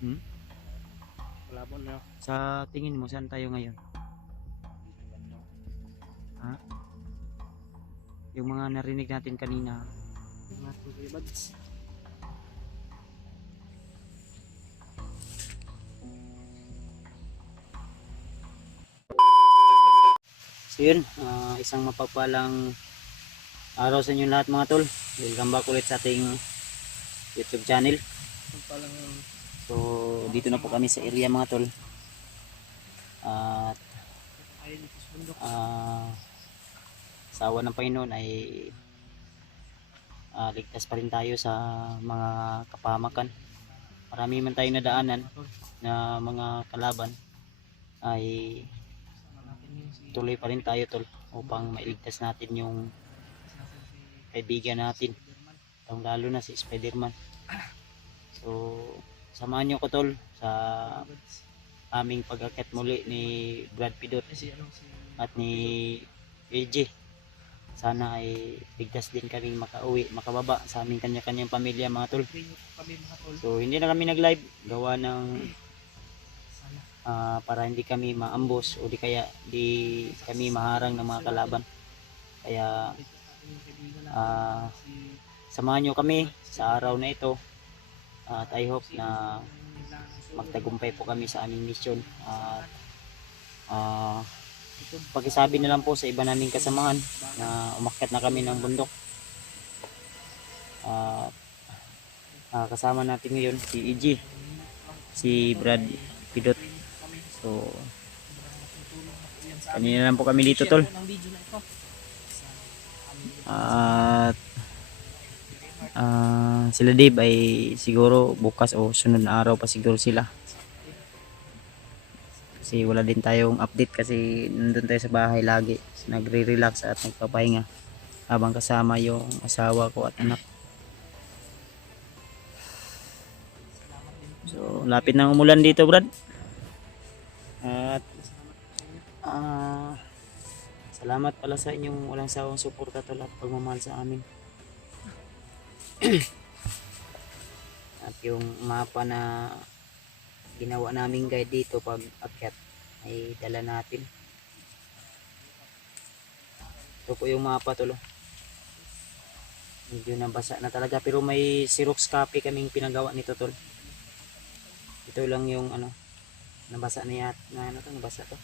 Hmm? Malabon na. Sa tingin mo, saan tayo ngayon? Ha? Yung mga narinig natin kanina, Mga tulibads. so yun, isang mapagpalang araw sa inyo lahat mga tol. Welcome back ulit sa ating YouTube channel. Palang So dito na po kami sa area mga tol. At ay dito sa bundok. sa awa ng Panginoon ay ligtas pa rin tayo sa mga kapahamakan. Marami man tayong nadaanan na mga kalaban, ay tuloy pa rin tayo tol upang mailigtas natin yung kaibigan natin, lalo na si Spider-Man. So samahan nyo ko tol sa aming pag-akyat muli ni Brad Pidot at ni AJ. Sana ay ligtas din kaming makauwi, makababa sa aming kanya-kanyang pamilya mga tol. So hindi na kami nag-live gawa ng para hindi kami maambos o di kaya di kami maharang ng mga kalaban. Kaya samahan nyo kami sa araw na ito at I hope na magtagumpay po kami sa aming mission. At pakisabi na lang po sa iba naming kasamahan na umakyat na kami ng bundok. Kasama natin ngayon si EG, si Brad Pidot. So kanina lang po kami dito tol. At sila Dave ay siguro bukas o sunod na araw pa siguro sila. Kasi wala din tayong update kasi nandun tayo sa bahay lagi. Nagre-relax at nagpapahinga habang kasama yung asawa ko at anak. So lapit na umulan dito Brad. At salamat pala sa inyong walang sawang suporta tol at pagmamahal sa amin. At yung mapa na ginawa naming guide dito pag akyat ay dala natin. Ito po yung mapa tol. Medyo nabasa na talaga pero may Xerox copy kaming pinagawa nito tol. Ito lang yung nabasa na nabasa to.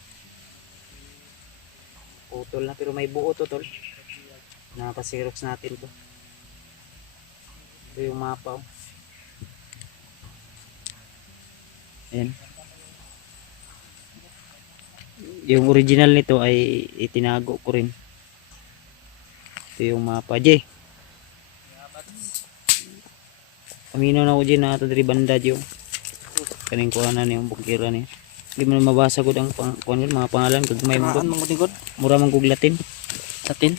Putol na pero may buo to tol. Napa-Xerox natin to. Ito yung mapa. Ayan. Yung original nito ay itinago ko rin. Ito yung mapa J. Kamino na ko dyan na ito dari banda yung kaning kuhanan yung bukira niya. Hindi mo na mabasa ko ang mga pangalan kag may mga mura mang guglatin satin.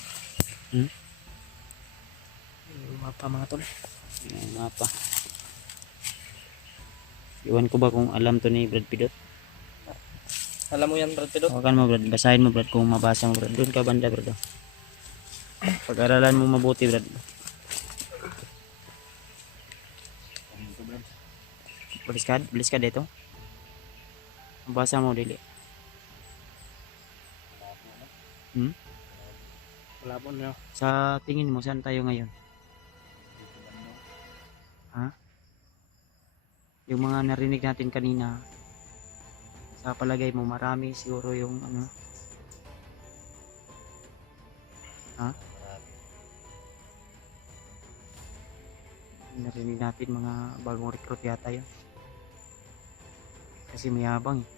Mapa mga tol. Yung mapa. Iwan ko ba kung alam to ni Brad Pidot? Alam mo yan Brad Pidot? Hawakan mo Brad, basahin mo Brad kung mabasa mo Brad. Doon ka banda Brad. Pag-aralan mo mabuti Brad. Bilis ka dito. Mabasa mo dili. Malabon na. Sa tingin mo saan tayo ngayon? Ha? Yung mga narinig natin kanina, sa palagay mo marami siguro yung ha? Narinig natin mga bagong recruit yata yun. Kasi mayabang eh.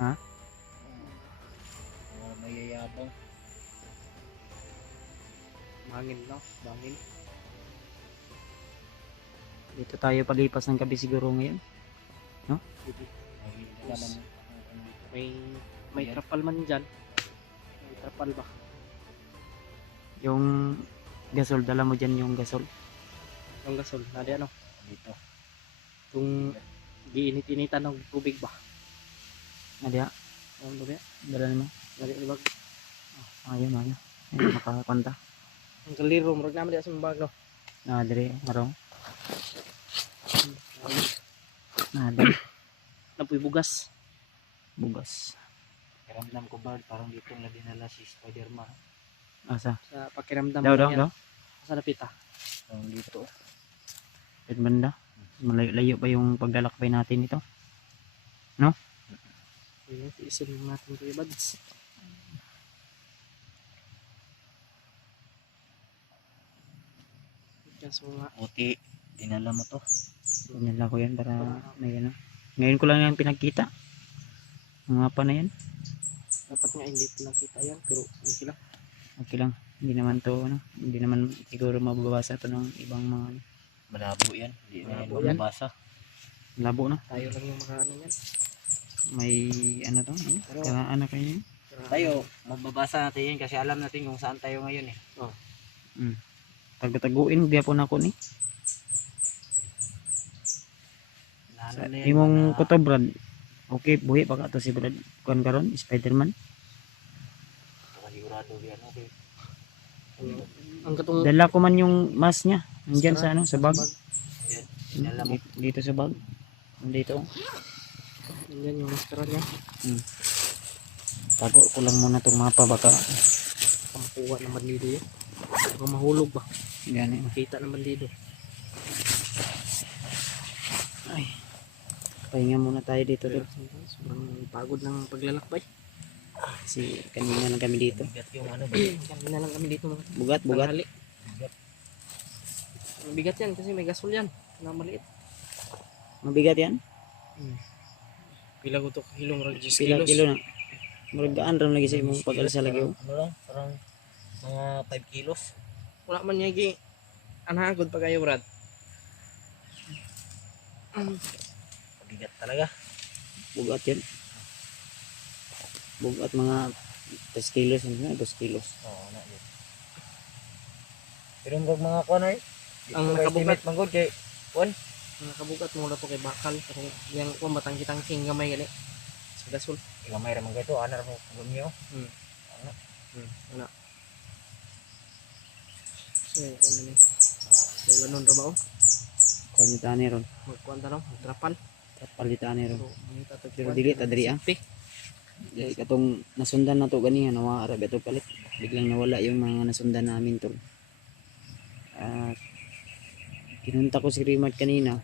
Ha? Mayayabang. Bangin no? Bangin. Dito tayo palipas ng gabi siguro ngayon. No? May trapal man dyan. May trapal ba? Yung gasol, dala mo dyan yung gasol. Yung gasol, nadi ano? Dito. Itong giinit-initan ng tubig ba? Nadiya, Ang tubig? dala mo. Nadi libag. Ayun. Makakanta. Ang kaliro, marag naman di sa bag no? Dire, marong. Nadal. Napoy bugas. Bugas. Karamdam ko Brad, parang dito na dinala si Spider-Man. Asa? Sa pakiramdam Daw, mo daw, yan. daw. Sa napita. Dito. Kahit banda. Malayo pa yung paglalakbay natin ito. Sige, tiisin lang natin Kuya Bads. Kaso nga, Buti, dinala mo to. Dinala ko yan para may ano. Ngayon ko lang yan pinagkita. Mga pa na yan. dapat nga hindi ko nakita yan. Pero okay lang. Okay lang. Hindi naman to, ano. Hindi naman siguro mababasa to ng ibang mga ano. Malabo yan. Hindi na yan Malabo yan. mababasa. Malabo na. Tayo lang yung makaano yan. May ano to? Ano? Pero- Karaan na kayo yun. Tayo, mababasa natin yan kasi alam natin kung saan tayo ngayon eh. Oh. Tagu-taguin, di po na ko ni. Ano na yan, Imong mga- kuto Brad. Okay, buhi pa ka to si Brad. Kuan karon, Spider-Man. Sigurado yan, okay. ang katong Dala ko man yung mask niya. Nandiyan sa ano, sa bag. Dala mo. Dito sa bag. Dito. Yan yung maskara niya. Tago ko lang muna tong mapa baka Pamakuha ng bandido yan. Baka mahulog ba? gani. Makita ng bandido. Ay. Pahinga muna tayo dito. Tol. Sobrang pagod ng paglalakbay. Kasi kanina lang kami dito. Kanina lang kami dito mga Bugat, bugat. tanghali. Mabigat yan kasi may gasol yan. Na maliit. Mabigat yan. Pila ko to kilong rag Pila kilo na. Muragaan ram lagi sa imong pag-alsa lagi. Oh. Ano lang, parang mga 5 kilos. Wala man niya gi. Anhagod pa kayo Brad. Mabigat talaga. Bugat yan. Bugat mga 3 kilos. Ano na? 2 kilos. Oo, na yun. Pero mga kuwan ay, Ang nakabugat. manggod kay kuwan. Nakabugat mo na to kay bakal. Pero yung kung matangki-tangking gamay gali. Sa gasol. Ilamay ramang gato, anar mo gumyo. Wala. So, ano ni? So, ganun ra ba oh? Kuan ni ron. Magkuhan ta no? Magtrapal. Palitan ni ron. So, mangita to. Pero dili ta diri ah. Safety. Dili katong nasundan na to ganiya nawa ara beto palit. Biglang nawala yung mga nasundan namin to. At kinunta ko si Rimart kanina.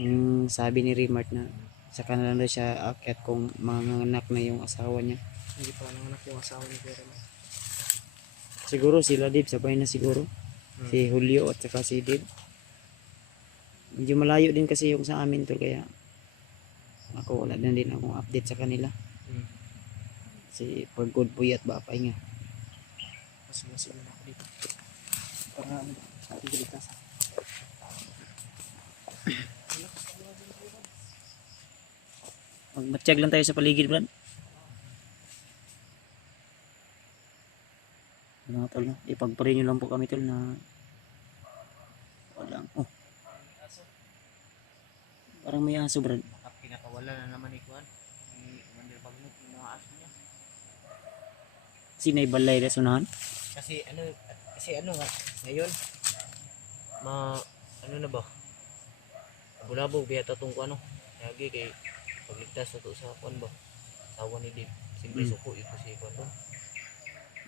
Ang sabi ni Rimart na sa kanila na siya akyat kung manganak na yung asawa niya. Hindi pa nanganak yung asawa ni Kuya Ramon. Siguro sila Dib, sabay na siguro. Si Julio at saka si Dib. Medyo malayo din kasi yung sa amin to kaya ako wala na din akong update sa kanila. Si pagod puyat ba pahinga. Mas na ako dito. Para ano, sa ating ligtas. Magmatsyag lang tayo sa paligid, Brad. Mga tol, no? Ipagpare nyo lang po kami, tol, na walang, oh. Parang may aso, Brad. Pinakawala na naman ni kuwan. Ni Commander Bagnot, yung mga aso niya. Sinay balay na sunahan. Kasi ano nga, ngayon, ano na ba? Bulabog, biya tatong ko ano. Lagi kay pagligtas na to sa kuwan ba? Sawa ni Dave. Simple suko, ito si kuwan to.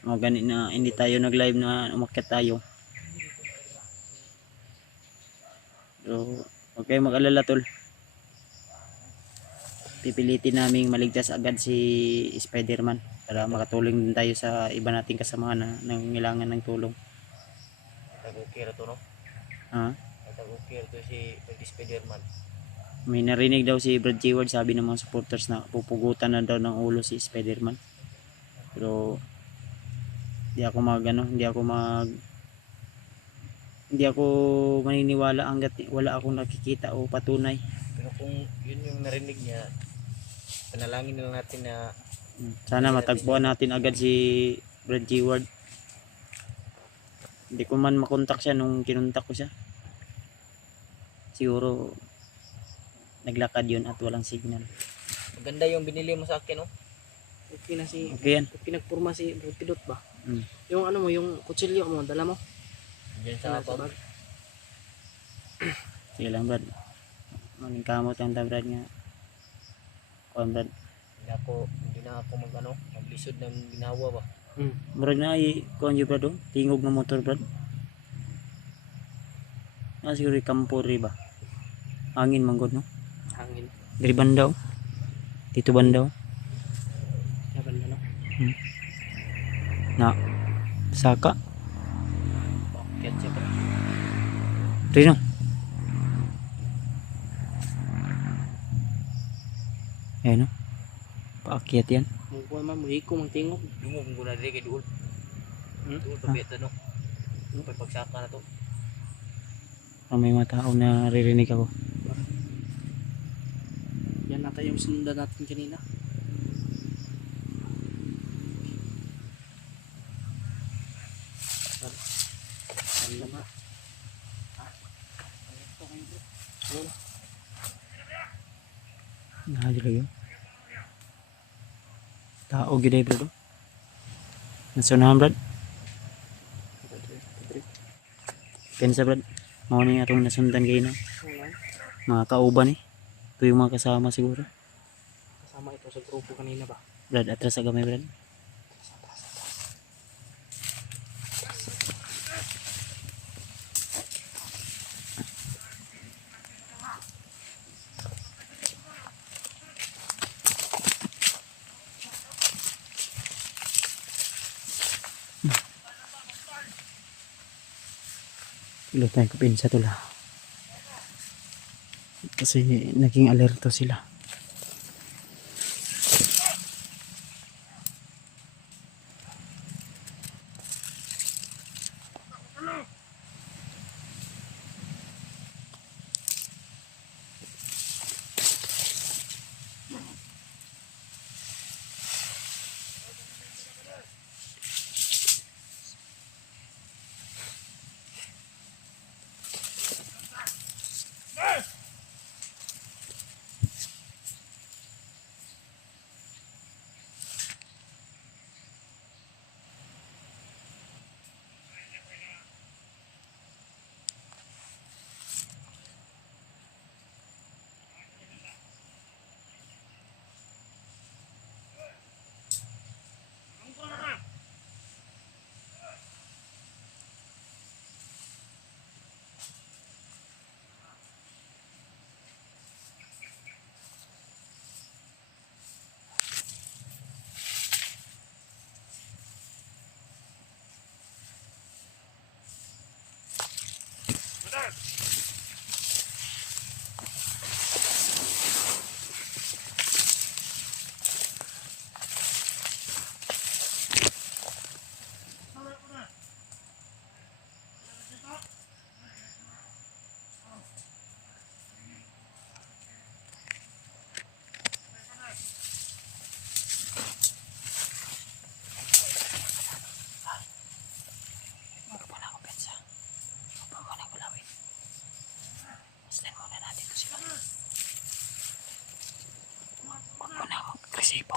Mga ganit na hindi tayo nag-live na umakyat tayo. So, okay, mag-alala, tol. Pipilitin naming maligtas agad si Spider-Man para makatulong din tayo sa iba nating kasama na nangangailangan ng tulong. Tag-okay to no? Ha? Tag-okay to si Spider-Man. May narinig daw si Brad Jeward, sabi ng mga supporters na pupugutan na daw ng ulo si Spider-Man. Pero hindi ako maniniwala hangga't wala akong nakikita o patunay. Pero kung yun yung narinig niya, panalangin na lang natin na Sana matagpuan natin agad si Brad Jeward. Hindi ko man makontak siya nung kinuntak ko siya. Siguro naglakad yun at walang signal. maganda yung binili mo sa akin, no? Okay na si, Okay yan. pinagpurma si Pidot ba? Mm. Yung ano mo, yung kutsilyo mo, dala mo. Diyan sa Sa bag. bag. Sige lang, Brad. Maning kamot ang Brad nga. Kuan Brad. Hindi na ako maglisod ng ginawa ba. Murag na ay kuan jud Brad oh. Tingog ng motor Brad. Na siguro kampo ri ba. Hangin man gud no. Hangin. Diri banda oh. Dito banda oh. Laban na no. Na saka Bakit siya ba? Rino. Ayan no. Paakyat yan. Mungkuha man muhiko mang tingog. Dungog mo na diri kay duol. Duol pabiyat no. Pagsaka na to. May mga tao na ririnig ako. Yan nata yung sinundan natin kanina. Saan ba? Nahadyo yun. Tao gid ay Brad. Nasunahan Brad. Pensa Brad. Mao ni atong nasundan kayo no. Mga kauban eh. Ito yung mga kasama siguro. Kasama ito sa grupo kanina ba? Brad, atras sa gamay Brad. Ilo tayo kapin sa tula. Kasi naging alerto sila. Resibo.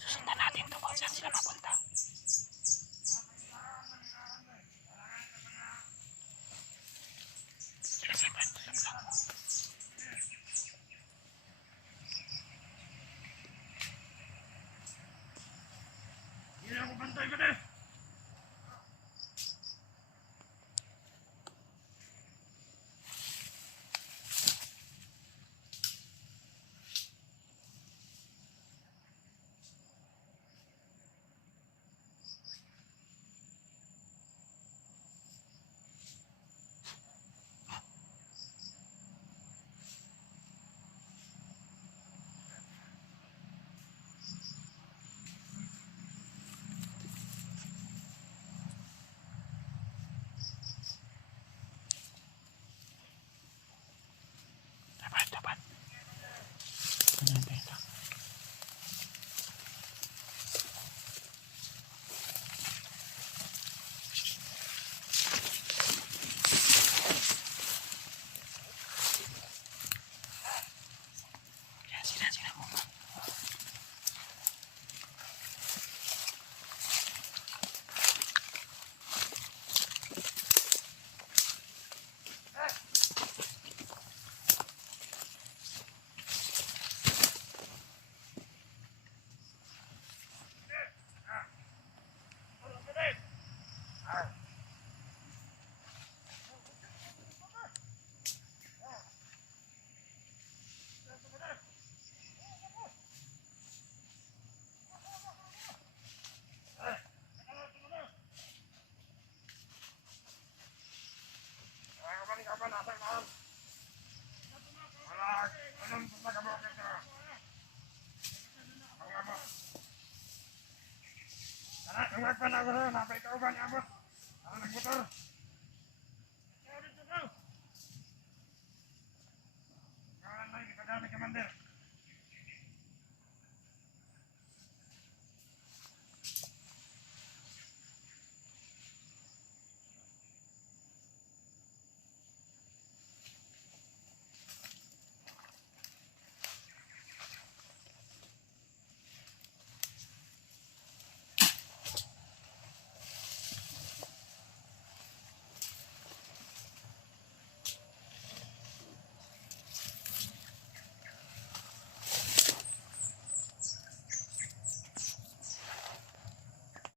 Susundan natin ito kung saan sila mapunta. Nagpan ako rin, napay ka ba niya mo? Ano nagmotor? Kaya dito daw. Kaya na, ikadami ka man din.